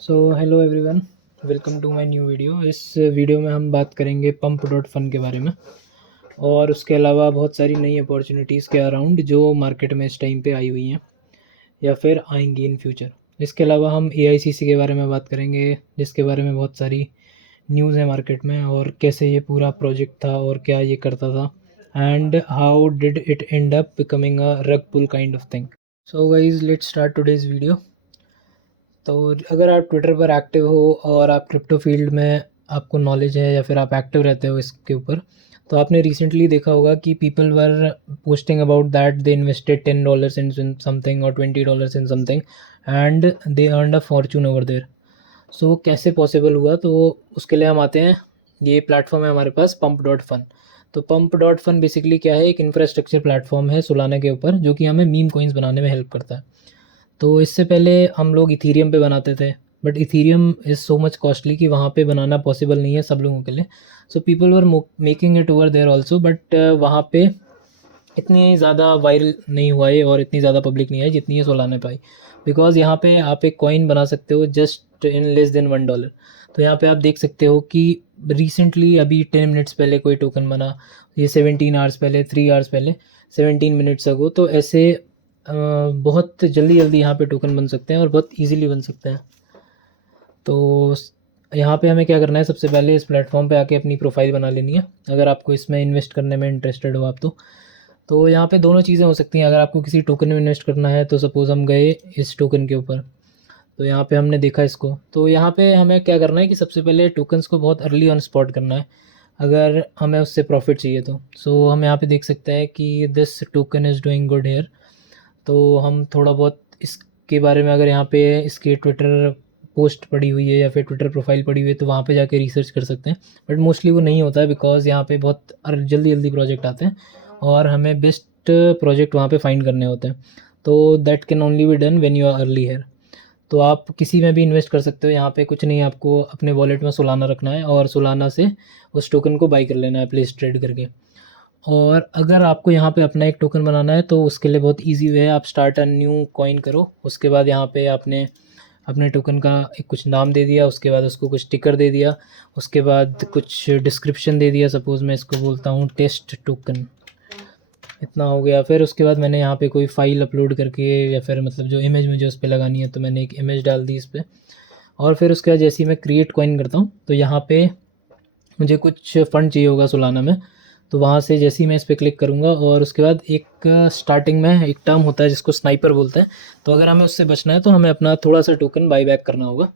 So hello everyone, welcome to my new video. इस video में हम बात करेंगे पंप डॉट फन के बारे में और उसके अलावा बहुत सारी नई अपॉर्चुनिटीज़ के अराउंड जो मार्केट में इस टाइम पे आई हुई हैं या फिर आएंगी इन फ्यूचर। इसके अलावा हम AICC के बारे में बात करेंगे, जिसके बारे में बहुत सारी न्यूज़ है मार्केट में, और कैसे ये पूरा प्रोजेक्ट था और क्या ये करता था, and how did it end up becoming a rug pull kind of thing. So guys, let's start today's video. तो अगर आप ट्विटर पर एक्टिव हो और आप क्रिप्टो फील्ड में आपको नॉलेज है या फिर आप एक्टिव रहते हो इसके ऊपर, तो आपने रिसेंटली देखा होगा कि people were posting about that they invested $10 in something और $20 in something and they earned a fortune over there. So कैसे पॉसिबल हुआ? तो उसके लिए हम आते हैं, ये प्लेटफॉर्म है हमारे पास पंप डॉट फन। तो पंप डॉट फन बेसिकली क्या है? एक इंफ्रास्ट्रक्चर प्लेटफॉर्म है सोलाना के ऊपर, जो कि हमें मीम कोइंस बनाने में हेल्प करता है। तो इससे पहले हम लोग इथीरियम पे बनाते थे, but Ethereum is so much costly कि वहाँ पे बनाना पॉसिबल नहीं है सब लोगों के लिए। So people were making it over there also, but वहाँ पे इतनी ज़्यादा वायरल नहीं हुआ है और इतनी ज़्यादा पब्लिक नहीं है जितनी ये सोलाना पाई। बिकॉज यहाँ पे आप एक कॉइन बना सकते हो जस्ट इन लेस देन $1। तो यहाँ पे आप देख सकते हो कि रिसेंटली अभी 10 मिनट्स पहले कोई टोकन बना, ये 17 आवर्स पहले, 3 आवर्स पहले, 17 मिनट्स अगो। तो ऐसे बहुत जल्दी जल्दी यहाँ पे टोकन बन सकते हैं और बहुत इजीली बन सकते हैं। तो यहाँ पे हमें क्या करना है? सबसे पहले इस प्लेटफॉर्म पे आके अपनी प्रोफाइल बना लेनी है, अगर आपको इसमें इन्वेस्ट करने में इंटरेस्टेड हो आप तो यहाँ पे दोनों चीज़ें हो सकती हैं। अगर आपको किसी टोकन में इन्वेस्ट करना है, तो सपोज़ हम गए इस टोकन के ऊपर, तो यहाँ पे हमने देखा इसको, तो यहाँ पे हमें क्या करना है कि सबसे पहले टोकन्स को बहुत अर्ली ऑन स्पॉट करना है अगर हमें उससे प्रॉफिट चाहिए तो। सो हम यहाँ पे देख सकते हैं कि this token is doing good here. तो हम थोड़ा बहुत इसके बारे में, अगर यहाँ पे इसके ट्विटर पोस्ट पड़ी हुई है या फिर ट्विटर प्रोफाइल पड़ी हुई है, तो वहाँ पे जाके रिसर्च कर सकते हैं। बट मोस्टली वो नहीं होता है, बिकॉज़ यहाँ पे बहुत जल्दी जल्दी प्रोजेक्ट आते हैं और हमें बेस्ट प्रोजेक्ट वहाँ पे फाइंड करने होते हैं। तो that can only be done when you are early here. तो आप किसी में भी इन्वेस्ट कर सकते हो। यहाँ पे कुछ नहीं, आपको अपने वॉलेट में सोलाना रखना है और सोलाना से उस टोकन को बाई कर लेना है प्लेस ट्रेड करके। और अगर आपको यहाँ पे अपना एक टोकन बनाना है, तो उसके लिए बहुत इजी वे है, आप स्टार्ट अ न्यू कॉइन करो। उसके बाद यहाँ पे आपने अपने टोकन का एक कुछ नाम दे दिया, उसके बाद उसको कुछ टिकर दे दिया, उसके बाद कुछ डिस्क्रिप्शन दे दिया। सपोज़ मैं इसको बोलता हूँ टेस्ट टोकन, इतना हो गया। फिर उसके बाद मैंने यहाँ पे कोई फ़ाइल अपलोड करके, या फिर मतलब जो इमेज मुझे उस पर लगानी है, तो मैंने एक इमेज डाल दी इस पर। और फिर उसके बाद जैसे ही मैं क्रिएट कॉइन करता हूँ, तो यहाँ पे मुझे कुछ फ़ंड चाहिए होगा सोलाना में। तो वहाँ से जैसे ही मैं इस पर क्लिक करूँगा, और उसके बाद एक स्टार्टिंग में एक टर्म होता है जिसको स्नाइपर बोलते हैं। तो अगर हमें उससे बचना है, तो हमें अपना थोड़ा सा टोकन बाई बैक करना होगा।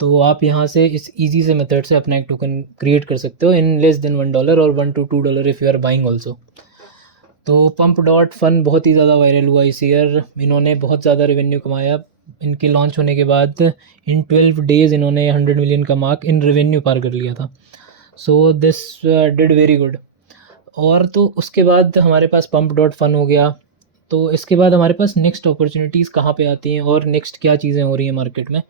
तो आप यहाँ से इस ईजी से मेथड से अपना एक टोकन क्रिएट कर सकते हो इन लेस देन $1 और $1 to $2 if you are buying also. तो पंप डॉट फन बहुत ही ज़्यादा वायरल हुआ इस ईयर। इन्होंने बहुत ज़्यादा रेवेन्यू कमाया। इनके लॉन्च होने के बाद इन 12 डेज़ इन्होंने 100 मिलियन का मार्क इन रेवेन्यू पार कर लिया था। So this did very good. और तो उसके बाद हमारे पास पंप डॉट फन हो गया। तो इसके बाद हमारे पास नेक्स्ट अपॉर्चुनिटीज़ कहाँ पे आती हैं और नेक्स्ट क्या चीज़ें हो रही हैं मार्केट में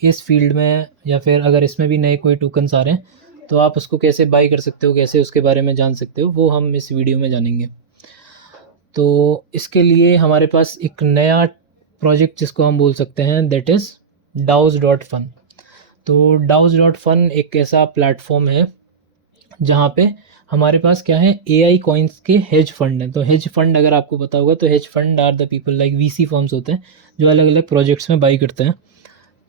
इस फील्ड में, या फिर अगर इसमें भी नए कोई टोकन्स आ रहे हैं, तो आप उसको कैसे बाई कर सकते हो, कैसे उसके बारे में जान सकते हो, वो हम इस वीडियो में जानेंगे। तो इसके लिए हमारे पास एक नया प्रोजेक्ट जिसको हम बोल सकते हैं, that is daos dot fun. तो डाउज डॉट फन एक ऐसा प्लेटफॉर्म है जहाँ पे हमारे पास क्या है, AI कॉइन्स के हेज फंड हैं। तो हेज फंड, अगर आपको पता होगा, तो hedge fund are the people like VC firms होते हैं जो अलग अलग प्रोजेक्ट्स में बाई करते हैं।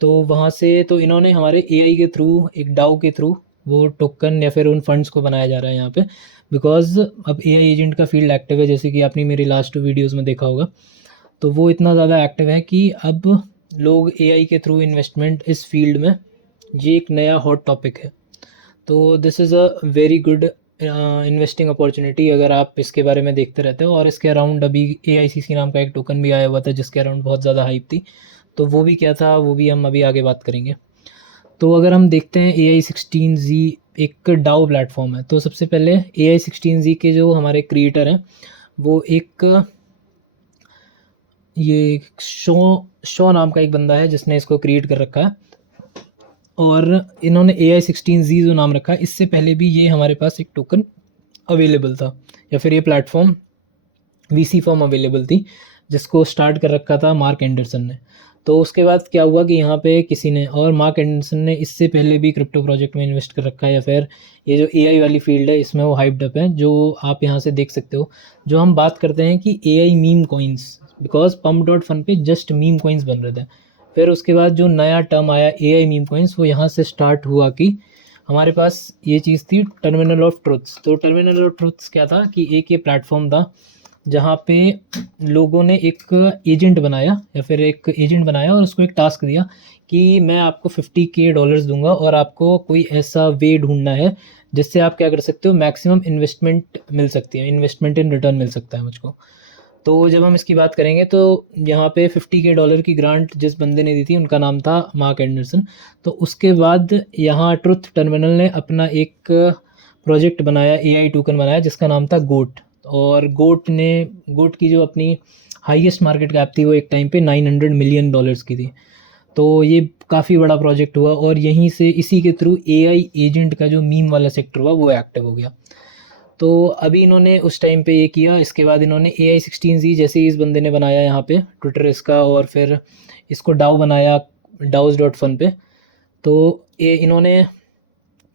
तो वहाँ से तो इन्होंने हमारे AI के थ्रू, एक डाउ के थ्रू, वो टोकन या फिर उन फंड्स को बनाया जा रहा है यहाँ पे। बिकॉज अब AI एजेंट का फील्ड एक्टिव है, जैसे कि आपने मेरी लास्ट 2 वीडियोज़ में देखा होगा। तो वो इतना ज़्यादा एक्टिव है कि अब लोग AI के थ्रू इन्वेस्टमेंट इस फील्ड में, ये एक नया हॉट टॉपिक है। तो this is a very good investing opportunity अगर आप इसके बारे में देखते रहते हो। और इसके अराउंड अभी AICC नाम का एक टोकन भी आया हुआ था जिसके अराउंड बहुत ज़्यादा हाइप थी। तो वो भी क्या था, वो भी हम अभी आगे बात करेंगे। तो अगर हम देखते हैं, AI16Z एक डाउ प्लेटफॉर्म है। तो सबसे पहले AI16Z के जो हमारे क्रिएटर हैं, वो एक ये शो शो नाम का एक बंदा है जिसने इसको क्रिएट कर रखा है, और इन्होंने AI16Z जो नाम रखा है, इससे पहले भी ये हमारे पास एक टोकन अवेलेबल था, या फिर ये प्लेटफॉर्म VC फॉर्म अवेलेबल थी, जिसको स्टार्ट कर रखा था मार्क एंडरसन ने। तो उसके बाद क्या हुआ कि यहाँ पे किसी ने, और मार्क एंडरसन ने इससे पहले भी क्रिप्टो प्रोजेक्ट में इन्वेस्ट कर रखा है, या फिर ये जो एआई वाली फील्ड है इसमें वो हाइप्ड अप है, जो आप यहाँ से देख सकते हो। जो हम बात करते हैं कि AI meme coins, because pump dot fun पे जस्ट मीम कॉइन्स बन रहे थे। फिर उसके बाद जो नया टर्म आया एआई मीम कॉइन्स, वो यहाँ से स्टार्ट हुआ कि हमारे पास ये चीज़ थी टर्मिनल ऑफ ट्रुथ्स। तो टर्मिनल ऑफ ट्रुथ्स क्या था कि एक ये प्लेटफॉर्म था जहाँ पे लोगों ने एक एजेंट बनाया, या फिर एक एजेंट बनाया और उसको एक टास्क दिया कि मैं आपको $50,000 दूंगा और आपको कोई ऐसा वे ढूंढना है जिससे आप क्या कर सकते हो, मैक्सिमम इन्वेस्टमेंट मिल सकती है, इन्वेस्टमेंट इन रिटर्न मिल सकता है मुझको। तो जब हम इसकी बात करेंगे तो यहाँ पे $50,000 की ग्रांट जिस बंदे ने दी थी उनका नाम था मार्क एंडरसन। तो उसके बाद यहाँ ट्रुथ टर्मिनल ने अपना एक प्रोजेक्ट बनाया, एआई टोकन बनाया जिसका नाम था गोट। और गोट की जो अपनी हाईएस्ट मार्केट कैप थी वो एक टाइम पे $900 मिलियन की थी। तो ये काफ़ी बड़ा प्रोजेक्ट हुआ और यहीं से इसी के थ्रू एआई एजेंट का जो मीम वाला सेक्टर हुआ वो एक्टिव हो गया। तो अभी इन्होंने उस टाइम पे ये किया, इसके बाद इन्होंने AI16Z जैसे ही इस बंदे ने बनाया यहाँ पे ट्विटर इसका, और फिर इसको डाउ बनाया daos.fun पे। तो ये इन्होंने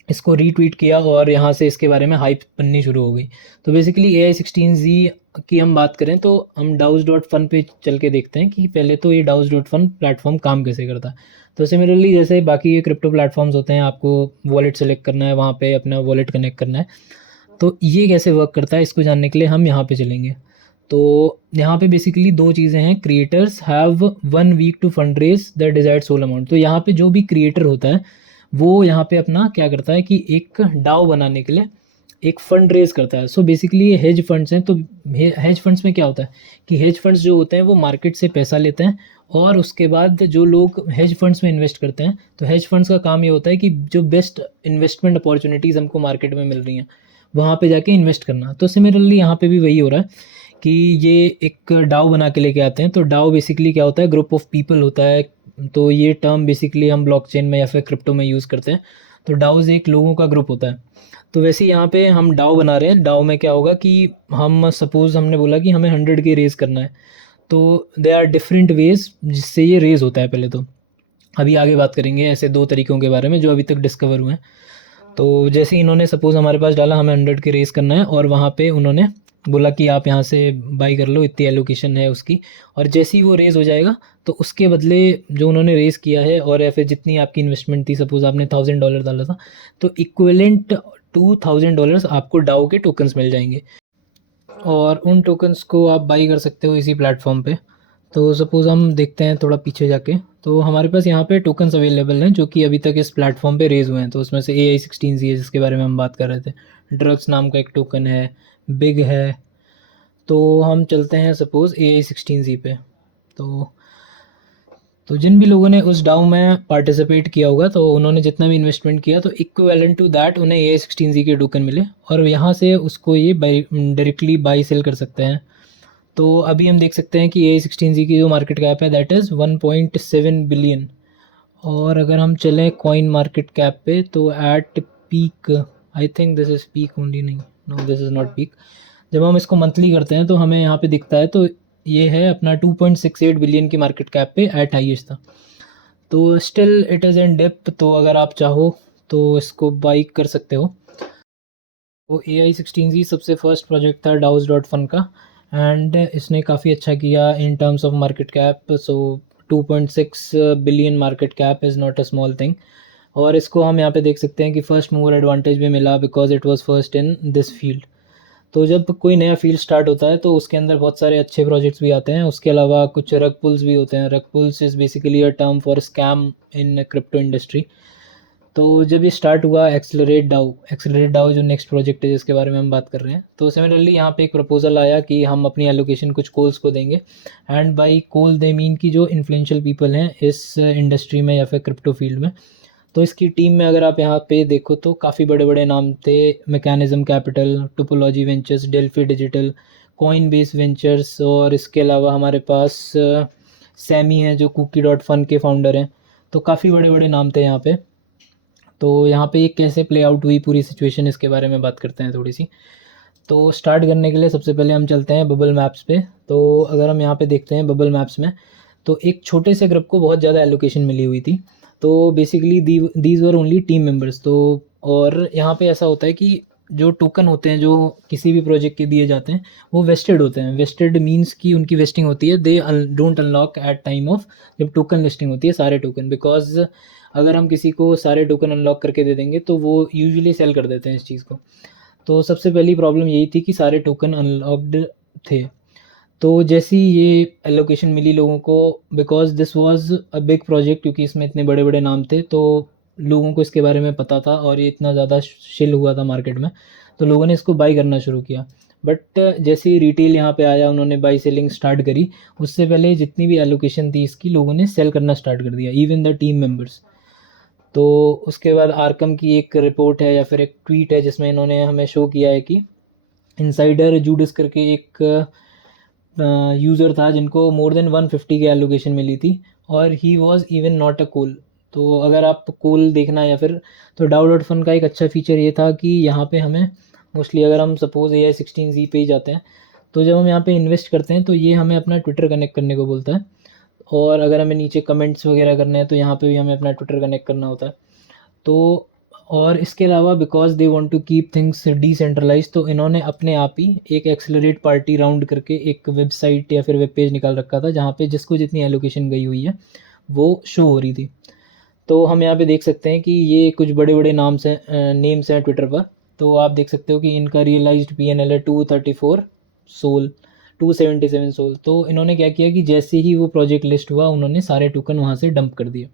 इसको रीट्वीट किया और यहाँ से इसके बारे में हाइप बननी शुरू हो गई। तो बेसिकली AI16Z की हम बात करें तो हम daos.fun पे चल के देखते हैं कि पहले तो ये daos.fun प्लेटफॉर्म काम कैसे करता है। तो सिमिलरली जैसे बाकी ये क्रिप्टो प्लेटफॉर्म्स होते हैं, आपको वॉलेट सेलेक्ट करना है, वहाँ पे अपना वॉलेट कनेक्ट करना है, तो ये कैसे वर्क करता है इसको जानने के लिए हम यहाँ पे चलेंगे। तो यहाँ पे बेसिकली दो चीज़ें हैं, creators have 1 week to fund raise the desired sol amount. तो यहाँ पे जो भी क्रिएटर होता है वो यहाँ पे अपना क्या करता है कि एक डाओ बनाने के लिए एक फंड रेज करता है। सो बेसिकली ये हेज फंड्स हैं। तो हेज फंड्स में क्या होता है कि हेज फंड्स जो होते हैं वो मार्केट से पैसा लेते हैं, और उसके बाद जो लोग हेज फंड्स में इन्वेस्ट करते हैं, तो हेज फंड्स का काम ये होता है कि जो बेस्ट इन्वेस्टमेंट अपॉर्चुनिटीज़ हमको मार्केट में मिल रही हैं वहाँ पे जाके इन्वेस्ट करना। तो सिमिलरली यहाँ पे भी वही हो रहा है कि ये एक डाओ बना के लेके आते हैं। तो डाओ बेसिकली क्या होता है, ग्रुप ऑफ पीपल होता है। तो ये टर्म बेसिकली हम ब्लॉकचेन में या फिर क्रिप्टो में यूज़ करते हैं। तो डाओज एक लोगों का ग्रुप होता है। तो वैसे यहाँ पे हम डाओ बना रहे हैं। डाओ में क्या होगा कि हम सपोज़ हमने बोला कि हमें 100 के रेज़ करना है, तो दे आर डिफरेंट वेज जिससे ये रेज़ होता है। पहले तो अभी आगे बात करेंगे ऐसे दो तरीक़ों के बारे में जो अभी तक डिस्कवर हुए हैं। तो जैसे इन्होंने सपोज़ हमारे पास डाला हमें 100 के रेज़ करना है, और वहाँ पे उन्होंने बोला कि आप यहाँ से बाई कर लो, इतनी एलोकेशन है उसकी। और जैसे ही वो रेज़ हो जाएगा तो उसके बदले जो उन्होंने रेज़ किया है, और या फिर जितनी आपकी इन्वेस्टमेंट थी, सपोज़ आपने $1000 डाला था, तो इक्विवेलेंट टू $1000 आपको डाओ के टोकन्स मिल जाएंगे, और उन टोकन्स को आप बाई कर सकते हो इसी प्लेटफॉर्म पे। तो सपोज़ हम देखते हैं थोड़ा पीछे जाके, तो हमारे पास यहाँ पे टोकन्स अवेलेबल हैं जो कि अभी तक इस प्लेटफॉर्म पे रेज़ हुए हैं। तो उसमें से AI16Z है जिसके बारे में हम बात कर रहे थे, ड्रग्स नाम का एक टोकन है, बिग है। तो हम चलते हैं सपोज़ AI16Z पे। तो जिन भी लोगों ने उस डाउ में पार्टिसिपेट किया होगा तो उन्होंने जितना भी इन्वेस्टमेंट किया तो इक्विवेलेंट टू दैट उन्हें AI16Z के टोकन मिले, और यहाँ से उसको ये डायरेक्टली बाई सेल कर सकते हैं। तो अभी हम देख सकते हैं कि AI16Z की जो मार्केट कैप है दैट इज़ 1.7 बिलियन। और अगर हम चलें कॉइन मार्केट कैप पे तो at peak, I think this is peak only, नहीं, no this is not peak. जब हम इसको मंथली करते हैं तो हमें यहाँ पे दिखता है, तो ये है अपना 2.68 बिलियन की मार्केट कैप पे एट हाईएस्ट था। तो still it is in dip, तो अगर आप चाहो तो इसको बाई कर सकते हो। तो AI16Z सबसे फर्स्ट प्रोजेक्ट था daos.fun का, एंड इसने काफ़ी अच्छा किया in terms of market cap. So 2.6 billion market cap is not a small thing. और इसको हम यहाँ पे देख सकते हैं कि फर्स्ट मूवर एडवांटेज भी मिला because it was first in this field. तो जब कोई नया फील्ड स्टार्ट होता है तो उसके अंदर बहुत सारे अच्छे प्रोजेक्ट्स भी आते हैं। उसके अलावा कुछ रग पुल्स भी होते हैं। Rug pulls is basically a term for scam in crypto industry. तो जब ये स्टार्ट हुआ एक्सेलरेट डाउ जो नेक्स्ट प्रोजेक्ट है जिसके बारे में हम बात कर रहे हैं, तो सिमिलरली यहाँ पे एक प्रपोजल आया कि हम अपनी एलोकेशन कुछ कोल्स को देंगे। And by KOL they mean की जो इन्फ्लुएंशियल पीपल हैं इस इंडस्ट्री में या फिर क्रिप्टो फील्ड में। तो इसकी टीम में अगर आप यहाँ पे देखो तो काफ़ी बड़े बड़े नाम थे, mechanism capital, topology ventures, Delphi digital, coin base ventures, और इसके अलावा हमारे पास सैमी है जो Kuki.fun के फाउंडर हैं। तो काफ़ी बड़े बड़े नाम थे यहाँ पे। तो यहाँ पे कैसे प्ले आउट हुई पूरी सिचुएशन इसके बारे में बात करते हैं थोड़ी सी। तो स्टार्ट करने के लिए सबसे पहले हम चलते हैं बबल मैप्स पे। तो अगर हम यहाँ पे देखते हैं बबल मैप्स में, तो एक छोटे से ग्रुप को बहुत ज़्यादा एलोकेशन मिली हुई थी। तो basically these were only team members. तो और यहाँ पे ऐसा होता है कि जो टोकन होते हैं जो किसी भी प्रोजेक्ट के दिए जाते हैं वो वेस्टेड होते हैं। वेस्टेड मीन्स कि उनकी वेस्टिंग होती है, they don't unlock at time of जब टोकन लिस्टिंग होती है सारे टोकन। बिकॉज अगर हम किसी को सारे टोकन अनलॉक करके दे देंगे तो वो यूजुअली सेल कर देते हैं इस चीज़ को। तो सबसे पहली प्रॉब्लम यही थी कि सारे टोकन अनलॉक्ड थे। तो जैसी ये एलोकेशन मिली लोगों को, because this was a big project, क्योंकि इसमें इतने बड़े बड़े नाम थे तो लोगों को इसके बारे में पता था और ये इतना ज़्यादा शिल हुआ था मार्केट में, तो लोगों ने इसको बाई करना शुरू किया। बट जैसे ही रिटेल यहाँ पे आया, उन्होंने बाई सेलिंग स्टार्ट करी, उससे पहले जितनी भी एलोकेशन थी इसकी लोगों ने सेल करना स्टार्ट कर दिया, इवन द टीम मेंबर्स। तो उसके बाद आर्कम की एक रिपोर्ट है या फिर एक ट्वीट है जिसमें इन्होंने हमें शो किया है कि इनसाइडर जूडिस करके एक यूज़र था जिनको मोर देन 150 की एलोकेशन मिली थी, और he was even not a KOL. तो अगर आप कोल देखना या फिर, तो डाउ डॉट फन का एक अच्छा फीचर ये था कि यहाँ पे हमें मोस्टली, अगर हम सपोज AI16Z पे ही जाते हैं, तो जब हम यहाँ पे इन्वेस्ट करते हैं तो ये हमें अपना ट्विटर कनेक्ट करने को बोलता है। और अगर हमें नीचे कमेंट्स वगैरह करने हैं तो यहाँ पे भी हमें अपना ट्विटर कनेक्ट करना होता है। तो और इसके अलावा because they want to keep things decentralize, तो इन्होंने अपने आप ही एक एक्सेलरेट पार्टी राउंड करके एक वेबसाइट या फिर वेब पेज निकाल रखा था जहाँ पे जिसको जितनी एलोकेशन गई हुई है वो शो हो रही थी। तो हम यहाँ पे देख सकते हैं कि ये कुछ बड़े बड़े नाम्स हैं, नेम्स हैं ट्विटर पर। तो आप देख सकते हो कि इनका रियलाइज्ड PNL है 234 सोल, 277 सोल। तो इन्होंने क्या किया कि जैसे ही वो प्रोजेक्ट लिस्ट हुआ उन्होंने सारे टोकन वहाँ से डंप कर दिए।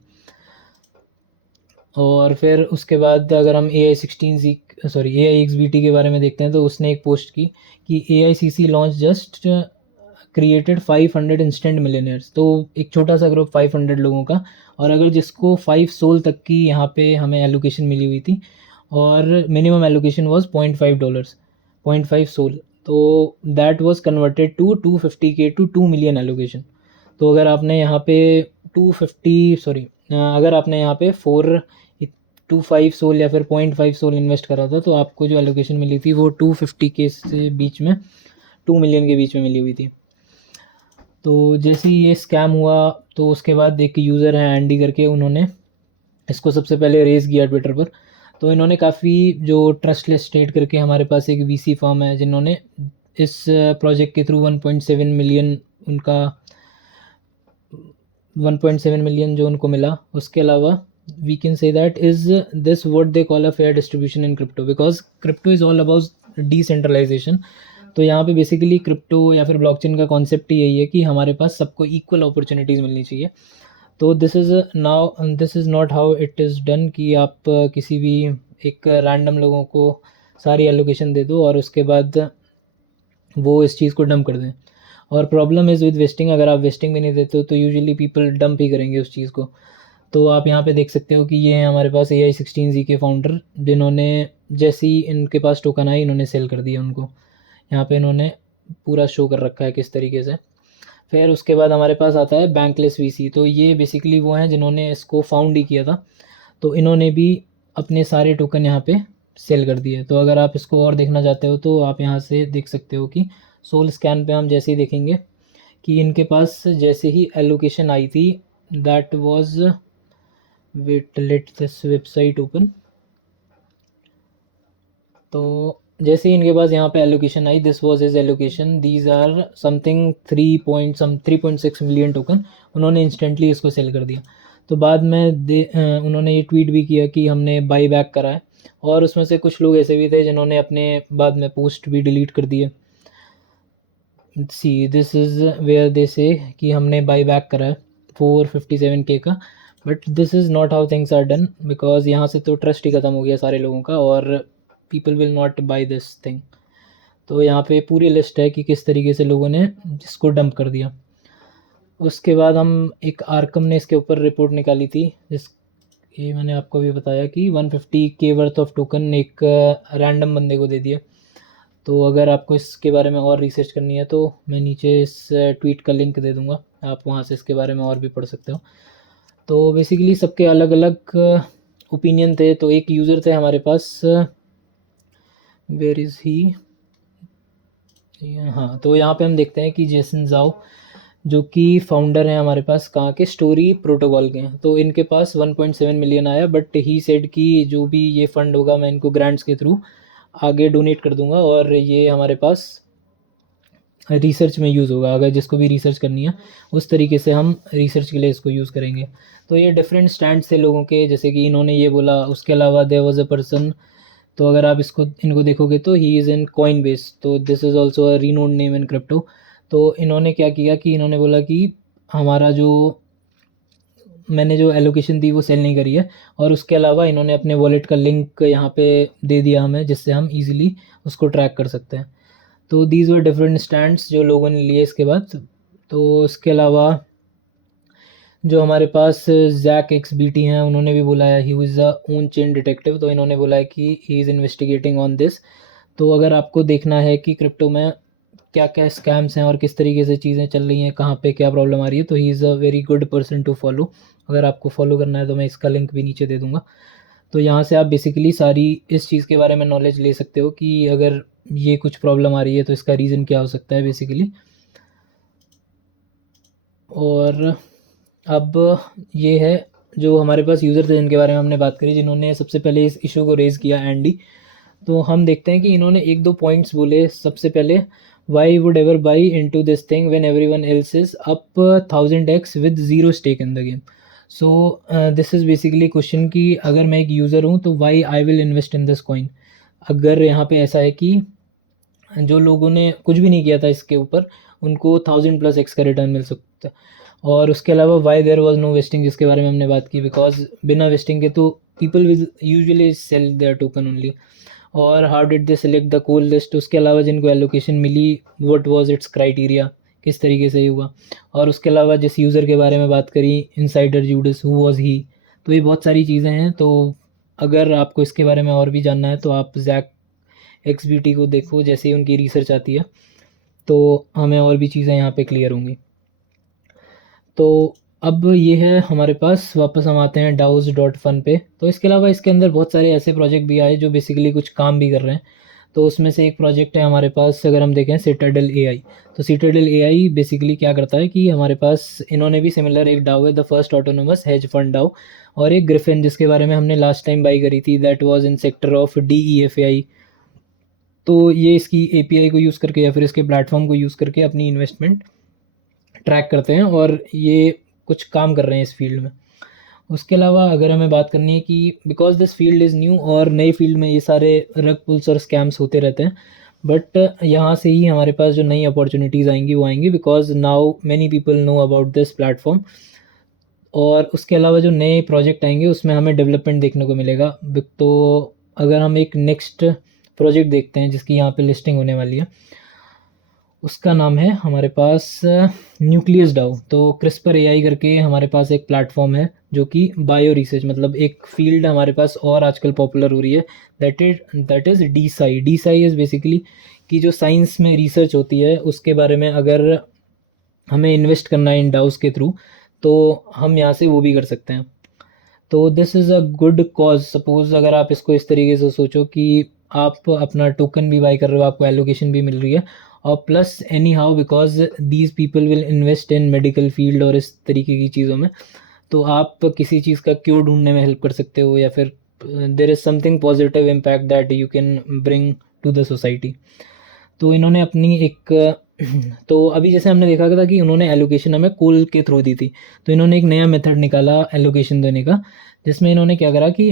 और फिर उसके बाद अगर हम AIXBT के बारे में देखते हैं तो उसने एक पोस्ट की कि AICC launch just created 500 instant millionaires. तो एक छोटा सा ग्रुप 500 लोगों का, और अगर जिसको 5 सोल तक की यहाँ पे हमें एलोकेशन मिली हुई थी, और मिनिमम एलोकेशन वाज $0.5, 0.5 सोल, तो that was converted to 250K to 2 million allocation. तो अगर आपने यहाँ पे 250 सॉरी अगर आपने यहाँ पे 425 सोल या फिर 0.5 सोल इन्वेस्ट करा था तो आपको जो एलोकेशन मिली थी वो 250K से बीच में 2 मिलियन के बीच में मिली हुई थी। तो जैसे ही ये स्कैम हुआ तो उसके बाद एक यूज़र है एंडी करके, उन्होंने इसको सबसे पहले रेज़ किया ट्विटर पर। तो इन्होंने काफ़ी, जो ट्रस्टलेस स्टेट करके हमारे पास एक VC फर्म है जिन्होंने इस प्रोजेक्ट के थ्रू 1.7 मिलियन उनका 1.7 मिलियन जो उनको मिला। उसके अलावा we can say that is this what they call a fair distribution in crypto, because crypto is all about decentralization. तो यहाँ पे बेसिकली क्रिप्टो या फिर ब्लॉकचेन का कॉन्सेप्ट ही यही है कि हमारे पास सबको इक्वल अपॉर्चुनिटीज़ मिलनी चाहिए। तो this is not how it is done कि आप किसी भी एक रैंडम लोगों को सारी एलोकेशन दे दो और उसके बाद वो इस चीज़ को डंप कर दें। और प्रॉब्लम इज़ विद वेस्टिंग, अगर आप वेस्टिंग भी नहीं देते हो तो यूजुअली पीपल डंप ही करेंगे उस चीज़ को। तो आप यहाँ पे देख सकते हो कि ये हैं हमारे पास AI16Z के फाउंडर, जिन्होंने जैसे ही इनके पास टोकन आई इन्होंने सेल कर दिया उनको। यहाँ पे इन्होंने पूरा शो कर रखा है किस तरीके से। फिर उसके बाद हमारे पास आता है बैंकलेस VC। तो ये बेसिकली वो हैं जिन्होंने इसको फाउंड ही किया था, तो इन्होंने भी अपने सारे टोकन यहाँ पे सेल कर दिए। तो अगर आप इसको और देखना चाहते हो तो आप यहाँ से देख सकते हो कि सोल स्कैन पे हम जैसे ही देखेंगे कि इनके पास जैसे ही एलोकेशन आई थी, that was, wait let this website open. तो जैसे ही इनके पास यहाँ पे एलोकेशन आई, this was his allocation, these are something 3.6 million token, उन्होंने इंस्टेंटली इसको सेल कर दिया। तो बाद में उन्होंने ये ट्वीट भी किया कि हमने बाई बैक करा है, और उसमें से कुछ लोग ऐसे भी थे जिन्होंने अपने बाद में पोस्ट भी डिलीट कर दिए। See this is where they say कि हमने बाई बैक करा है 457K का, but this is not how things are done, because यहाँ से तो ट्रस्ट ही ख़त्म हो गया सारे लोगों का और people will not by this thing. तो यहाँ पे पूरी लिस्ट है कि किस तरीके से लोगों ने जिसको डंप कर दिया। उसके बाद हम एक आर्कम ने इसके ऊपर रिपोर्ट निकाली थी, जिस ये मैंने आपको भी बताया कि 150K वर्थ ऑफ टोकन एक रैंडम बंदे को दे दिया। तो अगर आपको इसके बारे में और रिसर्च करनी है तो मैं नीचे इस ट्वीट का लिंक दे दूँगा, आप वहाँ से इसके बारे में और भी पढ़ सकते हो। तो बेसिकली सबके अलग अलग ओपिनियन थे। तो एक यूज़र थे हमारे पास, वेयर इज़ ही, हाँ, तो यहाँ पे हम देखते हैं कि जेसन जाओ, जो कि फाउंडर हैं हमारे पास कहाँ के, स्टोरी प्रोटोकॉल के हैं। तो इनके पास 1.7 मिलियन आया, बट ही सेड कि जो भी ये फ़ंड होगा मैं इनको ग्रांट्स के थ्रू आगे डोनेट कर दूंगा और ये हमारे पास रिसर्च में यूज़ होगा। अगर जिसको भी रिसर्च करनी है उस तरीके से हम रिसर्च के लिए इसको यूज़ करेंगे। तो ये डिफरेंट स्टैंड से लोगों के, जैसे कि इन्होंने ये बोला। उसके अलावा देयर वाज अ पर्सन, तो अगर आप इनको देखोगे तो he is in Coinbase, तो this is also a renowned name in crypto. तो इन्होंने क्या किया कि इन्होंने बोला कि हमारा जो मैंने जो एलोकेशन दी वो सेल नहीं करी है, और उसके अलावा इन्होंने अपने वॉलेट का लिंक यहाँ पे दे दिया हमें, जिससे हम इजीली उसको ट्रैक कर सकते हैं। तो दीज वर डिफरेंट स्टैंड्स जो लोगों ने लिए इसके बाद। तो इसके अलावा जो हमारे पास जैक एक्स बी टी हैं, उन्होंने भी बोला है ही is a own chain detective. तो इन्होंने बोला है कि he is investigating on this. तो अगर आपको देखना है कि क्रिप्टो में क्या क्या स्कैम्स हैं और किस तरीके से चीज़ें चल रही हैं, कहाँ पे क्या प्रॉब्लम आ रही है, तो he is a very good person to follow. अगर आपको फॉलो करना है तो मैं इसका लिंक भी नीचे दे दूँगा। तो यहाँ से आप बेसिकली सारी इस चीज़ के बारे में नॉलेज ले सकते हो कि अगर ये कुछ प्रॉब्लम आ रही है तो इसका रीज़न क्या हो सकता है बेसिकली। और अब ये है जो हमारे पास यूज़र थे जिनके बारे में हमने बात करी, जिन्होंने सबसे पहले इस इशू को रेज़ किया, एंडी। तो हम देखते हैं कि इन्होंने एक दो पॉइंट्स बोले। सबसे पहले, why would ever buy into this thing when everyone else is up 1000x with zero stake in the game. So this is basically question कि अगर मैं एक यूज़र हूँ तो why I will invest in this coin. अगर यहाँ पे ऐसा है कि जो लोगों ने कुछ भी नहीं किया था इसके ऊपर, उनको 1000+x का रिटर्न मिल सकता है। और उसके अलावा why there was no vesting, जिसके बारे में हमने बात की, बिकॉज बिना वेस्टिंग के तो people will usually sell their token only. और how did they select the KOL list, उसके अलावा जिनको एलोकेशन मिली व्हाट वाज इट्स क्राइटेरिया, किस तरीके से हुआ। और उसके अलावा जिस यूज़र के बारे में बात करी, insider Judas, who was he. तो ये बहुत सारी चीज़ें हैं। तो अगर आपको इसके बारे में और भी जानना है तो आप जैक एक्स बी टी को देखो, जैसे ही उनकी रिसर्च आती है तो हमें और भी चीज़ें यहाँ पे क्लियर होंगी। तो अब ये है हमारे पास, वापस हम आते हैं daos.fun पे। तो इसके अलावा इसके अंदर बहुत सारे ऐसे प्रोजेक्ट भी आए जो बेसिकली कुछ काम भी कर रहे हैं। तो उसमें से एक प्रोजेक्ट है हमारे पास, अगर हम देखें, सिटाडेल एआई। तो सिटाडेल एआई बेसिकली क्या करता है कि हमारे पास इन्होंने भी सिमिलर एक डाओ है, the first autonomous hedge fund DAO, और एक ग्रिफिन जिसके बारे में हमने लास्ट टाइम बाई करी थी, that was in sector of DEFAI। तो ये इसकी एपीआई को यूज़ करके या फिर इसके प्लेटफॉर्म को यूज़ करके अपनी इन्वेस्टमेंट ट्रैक करते हैं, और ये कुछ काम कर रहे हैं इस फील्ड में। उसके अलावा अगर हमें बात करनी है कि because this field is new, और नई फील्ड में ये सारे रग पुल्स और स्कैम्स होते रहते हैं, बट यहाँ से ही हमारे पास जो नई अपॉर्चुनिटीज़ आएंगी वो आएंगी, because now many people know about this platform. और उसके अलावा जो नए प्रोजेक्ट आएंगे उसमें हमें डेवलपमेंट देखने को मिलेगा। तो अगर हम एक नेक्स्ट प्रोजेक्ट देखते हैं जिसकी यहाँ पे लिस्टिंग होने वाली है, उसका नाम है हमारे पास न्यूक्लियस डाउ। तो क्रिस्पर एआई करके हमारे पास एक प्लेटफॉर्म है जो कि बायो रिसर्च, मतलब एक फील्ड हमारे पास और आजकल पॉपुलर हो रही है, दैट इज़ डीसाई। डीसाई इज़ बेसिकली कि जो साइंस में रिसर्च होती है उसके बारे में अगर हमें इन्वेस्ट करना है इन डाउस के थ्रू, तो हम यहाँ से वो भी कर सकते हैं। तो this is a good cause. Suppose अगर आप इसको इस तरीके से सोचो कि आप अपना टोकन भी बाई कर रहे हो, आपको एलोकेशन भी मिल रही है, और plus any how because these people will invest in medical field और इस तरीके की चीज़ों में, तो आप किसी चीज़ का क्योर ढूंढने में हेल्प कर सकते हो, या फिर there is something positive impact that you can bring to the society. तो इन्होंने अपनी एक तो अभी जैसे हमने देखा था कि उन्होंने एलोकेशन हमें कोल के थ्रू दी थी, तो इन्होंने एक नया मेथड निकाला एलोकेशन देने का, जिसमें इन्होंने क्या करा कि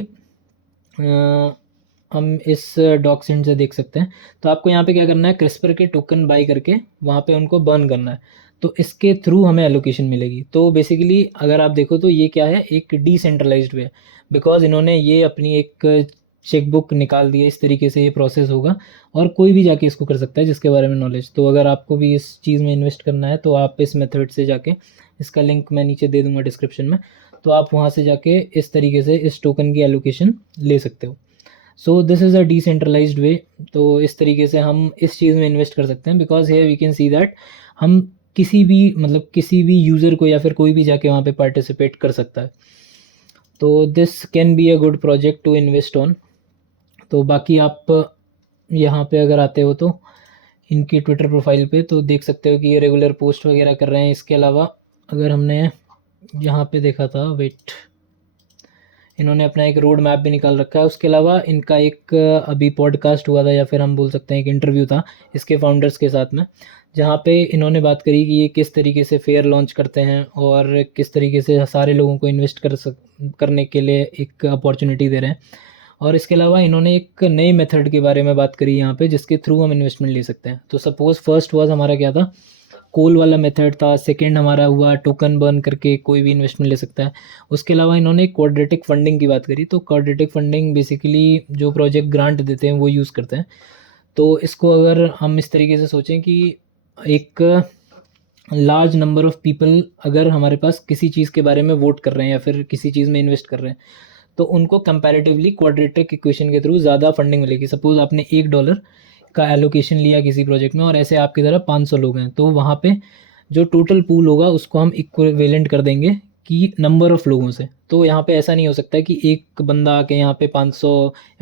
हम इस डॉक्सेंट से देख सकते हैं। तो आपको यहाँ पे क्या करना है, क्रिस्पर के टोकन बाई करके वहाँ पे उनको बर्न करना है, तो इसके थ्रू हमें एलोकेशन मिलेगी। तो बेसिकली अगर आप देखो तो ये क्या है, एक डिसेंट्रलाइज्ड वे, बिकॉज इन्होंने ये अपनी एक चेकबुक निकाल दी है, इस तरीके से ये प्रोसेस होगा, और कोई भी जाके इसको कर सकता है जिसके बारे में नॉलेज। तो अगर आपको भी इस चीज़ में इन्वेस्ट करना है तो आप इस मेथड से जाके, इसका लिंक मैं नीचे दे दूंगा डिस्क्रिप्शन में, तो आप वहाँ से जाके इस तरीके से इस टोकन की एलोकेशन ले सकते हो। So this is a decentralised way. तो इस तरीके से हम इस चीज़ में इन्वेस्ट कर सकते हैं, because here we can see that हम किसी भी, मतलब किसी भी यूज़र को या फिर कोई भी जाके वहाँ पे पार्टिसिपेट कर सकता है। तो this can be a good project to invest on. तो बाकी आप यहाँ पे अगर आते हो तो इनकी ट्विटर प्रोफाइल पे, तो देख सकते हो कि ये रेगुलर पोस्ट वगैरह कर रहे हैं। इसके अलावा अगर हमने यहाँ पे देखा था, वेट, इन्होंने अपना एक रोड मैप भी निकाल रखा है। उसके अलावा इनका एक अभी पॉडकास्ट हुआ था, या फिर हम बोल सकते हैं एक इंटरव्यू था इसके फाउंडर्स के साथ में, जहाँ पे इन्होंने बात करी कि ये किस तरीके से फेयर लॉन्च करते हैं और किस तरीके से सारे लोगों को इन्वेस्ट करने के लिए एक अपॉर्चुनिटी दे रहे हैं। और इसके अलावा इन्होंने एक नए मेथड के बारे में बात करी यहाँ पे, जिसके थ्रू हम इन्वेस्टमेंट ले सकते हैं। तो सपोज़ फर्स्ट वाज हमारा क्या था, कोल वाला मेथड था। सेकंड हमारा हुआ टोकन बर्न करके कोई भी इन्वेस्टमेंट ले सकता है। उसके अलावा इन्होंने क्वाड्रेटिक फंडिंग की बात करी। तो क्वाड्रेटिक फंडिंग बेसिकली जो प्रोजेक्ट ग्रांट देते हैं वो यूज़ करते हैं। तो इसको अगर हम इस तरीके से सोचें कि एक लार्ज नंबर ऑफ पीपल अगर हमारे पास किसी चीज़ के बारे में वोट कर रहे हैं या फिर किसी चीज़ में इन्वेस्ट कर रहे हैं, तो उनको कंपैरेटिवली क्वाड्रेटिक इक्वेशन के थ्रू ज़्यादा फंडिंग मिलेगी। सपोज़ आपने $1 का एलोकेशन लिया किसी प्रोजेक्ट में और ऐसे आपकी तरह 500 लोग हैं, तो वहाँ पे जो टोटल पूल होगा उसको हम इक्विवेलेंट कर देंगे कि नंबर ऑफ़ लोगों से। तो यहाँ पे ऐसा नहीं हो सकता कि एक बंदा आके यहाँ पे 500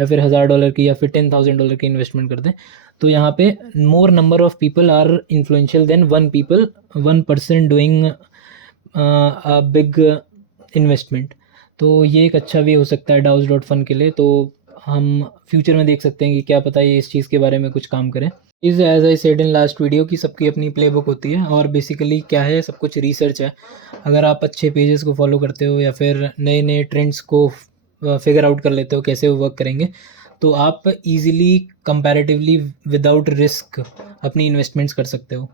या फिर $1000 की या फिर $10,000 की इन्वेस्टमेंट कर दे। तो यहाँ पे more number of people are influential than one person doing a big investment. तो ये एक अच्छा वे हो सकता है DAOs.fun के लिए। तो हम फ्यूचर में देख सकते हैं कि क्या पता ये इस चीज़ के बारे में कुछ काम करें। Is as I said in last video कि सबकी अपनी प्लेबुक होती है और बेसिकली क्या है, सब कुछ रिसर्च है। अगर आप अच्छे पेजेस को फॉलो करते हो या फिर नए नए ट्रेंड्स को फिगर आउट कर लेते हो कैसे वो वर्क करेंगे, तो आप इजीली कंपैरेटिवली विदाउट रिस्क अपनी इन्वेस्टमेंट्स कर सकते हो।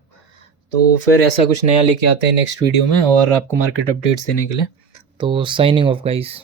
तो फिर ऐसा कुछ नया लेके आते हैं नेक्स्ट वीडियो में और आपको मार्केट अपडेट्स देने के लिए। तो साइनिंग ऑफ गाइस।